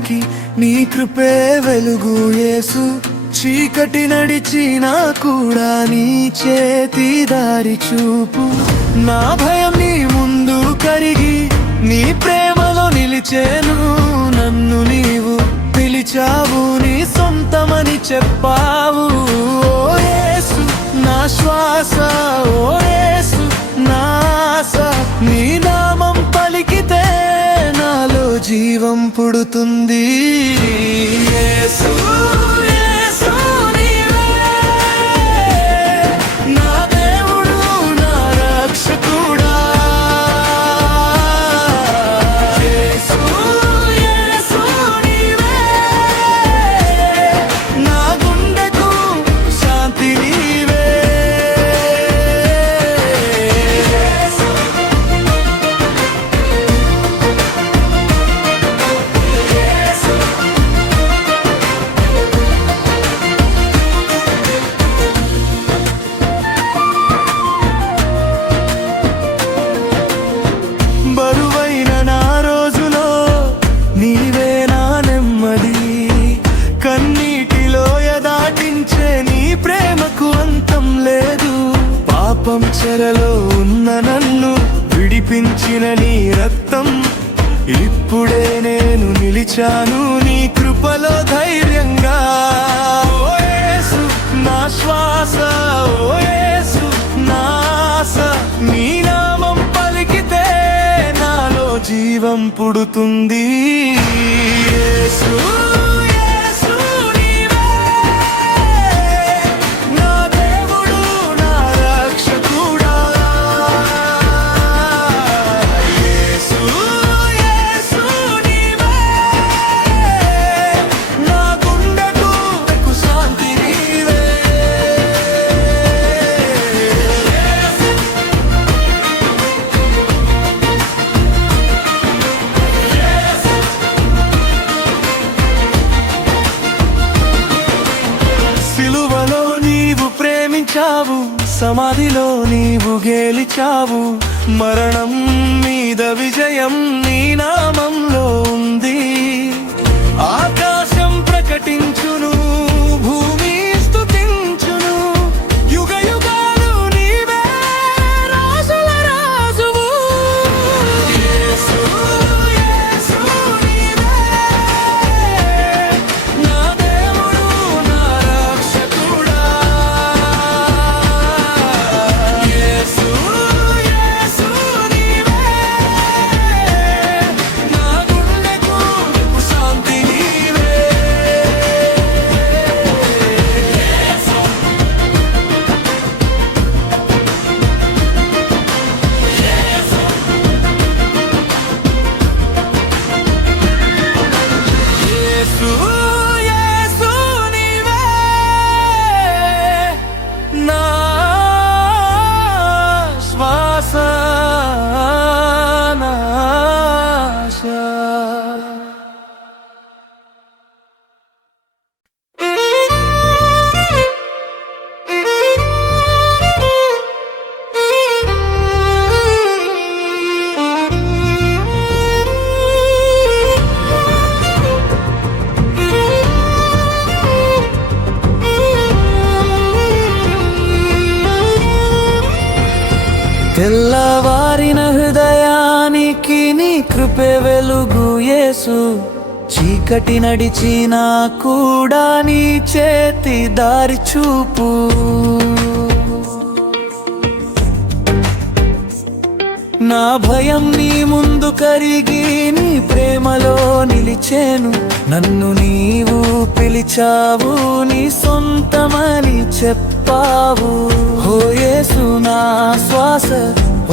హృదయానికి నీ కృపే వెలుగు యేసు. చీకటి నడిచినా కూడా నీ చేతి దారి చూపు. నా భయం నీ ముందు కరిగి నీ ప్రేమలో నిలిచేను. నన్ను నీవు పిలిచావు, నీ సొంతమని చెప్పావు. ఓ యేసు నా శ్వాస, ఓ యేసు నా ఆశ. నీ నామం పలికితే నాలో జీవం పుడుతుంది. యేసు యేసు నీవే నా దేవుడు, నా రక్షకుడా. యేసు యేసు నీవే నా గుండెకు శాంతి నీవే. బరువైన నా రోజులో నీవే నా నెమ్మది. కన్నీటిలో దాటించే నీ ప్రేమకు అంతం లేదు. పాపం చెరలో ఉన్న నన్ను విడిపించిన నీ రక్తం. ఇప్పుడే నేను నిలిచాను నీ కృపలో ధైర్యంగా. ఓ యేసు నా శ్వాస, ఓ యేసు నా ఆశ. నీ నామం పలికితే నాలో జీవం పుడుతుంది. యేసు యేసు నీవే నా దేవుడు, నా రక్షకుడా. యేసు యేసు నీవే నా గుండెకు శాంతి నీవే. సిలువలో నీవు ప్రేమించావు, సమాధిలో నీవు గెలిచావు. మరణం మీద విజయం నీ నామంలో ఉంది. ఆకాశం ప్రకటించును, భూమి స్తుతించును. యుగ యుగాలు నీవే రాజుల రాజువు. యేసు యేసు నీవే నా దేవుడు, నా రక్షకుడా. యేసు యేసు నీవే నా గుండెకు శాంతి నీవే. యేసు యేసు నీవే నా శ్వాస, నా ఆశ. తెల్లవారిన హృదయానికి నీ కృపే వెలుగు యేసు. చీకటి నడిచినా కూడా నీ చేతి దారి చూపు. నా భయం నీ ముందు కరిగి నీ ప్రేమలో నిలిచేను. నన్ను నీవు పిలిచావు, నీ సొంతమని చెప్పావు. ఓ యేసు నా శ్వాస,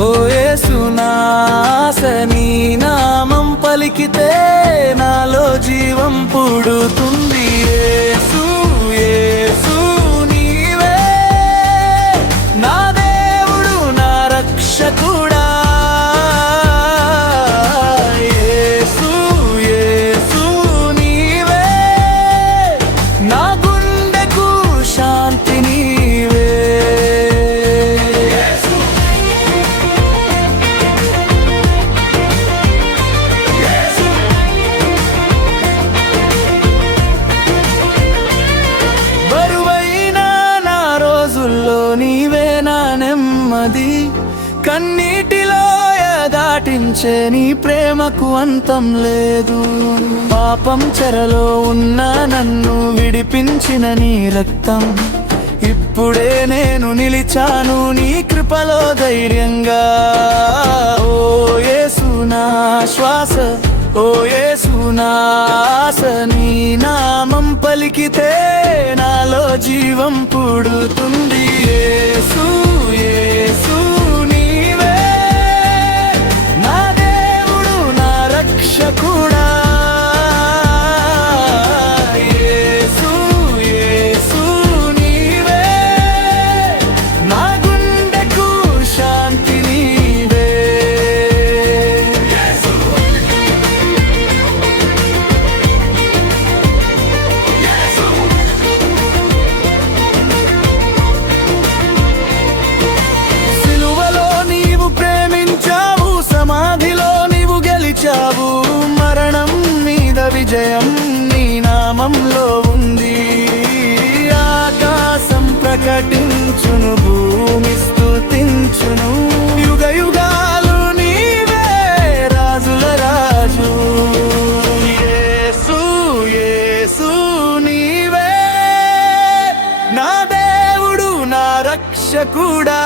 ఓ యేసు నా ఆశ. నీ నామం పలికితే నాలో జీవం పుడుతుంది. యేసు యేసు నీవే నా దేవుడు, నా రక్షకుడా. యేసు యేసు నీవే నా గుండెకు శాంతి నీవే. కన్నీటిలో దాటించే నీ ప్రేమకు అంతం లేదు. పాపం చెరలో ఉన్న నన్ను విడిపించిన నీ రక్తం, ఇప్పుడే నేను నిలిచాను నీ కృపలో ధైర్యంగా. ఓ యేసు నా శ్వాస, ఓ యేసు నా ఆశ, నీ నామం పలికితే నాలో జీవం పుడుతుంది. యేసు యేసు నీవే నా దేవుడు నా రక్షకుడా. యేసు యేసు నీవే నా గుండెకు శాంతి నీవే. సిలువలో నీవు ప్రేమించావు, సమాధిలో నీవు గెలిచావు, మరణం మీద విజయం నీ నామంలో ఉంది. ఆకాశం ప్రకటించును, భూమి స్తుతించును, యుగ యుగాలు నీవే రాజుల రాజు. యేసు యేసు నీవే నా దేవుడు నా రక్షకుడా.